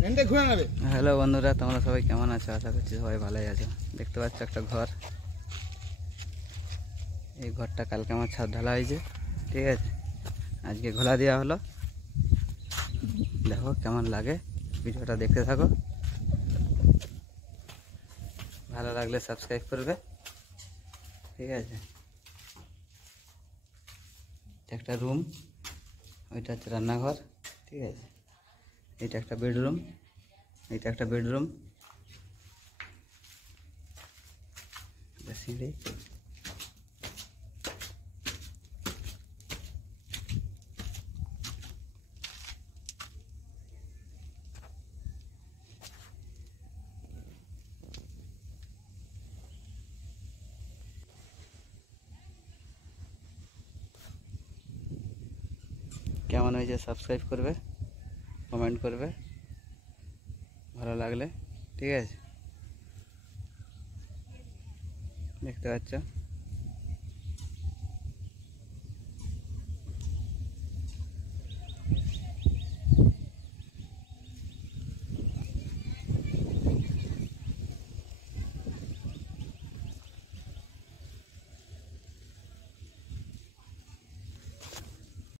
হ্যালো বন্ধুরা, তোমরা সবাই কেমন আছো? আশা করছি সবাই ভালোই আছো। দেখতে পাচ্ছ একটা ঘর। এই ঘরটা কালকে আমার ছাদ ঢালা হয়েছে, ঠিক আছে। আজকে ঘোলা দেওয়া হলো। দেখো কেমন লাগে, ভিডিওটা দেখতে থাকো। ভালো লাগলে সাবস্ক্রাইব করবে, ঠিক আছে। একটা রুম, ওইটা হচ্ছে রান্নাঘর, ঠিক আছে। এটা একটা বেডরুম, এটা একটা বেডরুম, সিঁড়ি। কেমন হয়েছে সাবস্ক্রাইব করবে, কমেন্ট করবে ভালো লাগলে, ঠিক আছে। দেখতে পাচ্ছ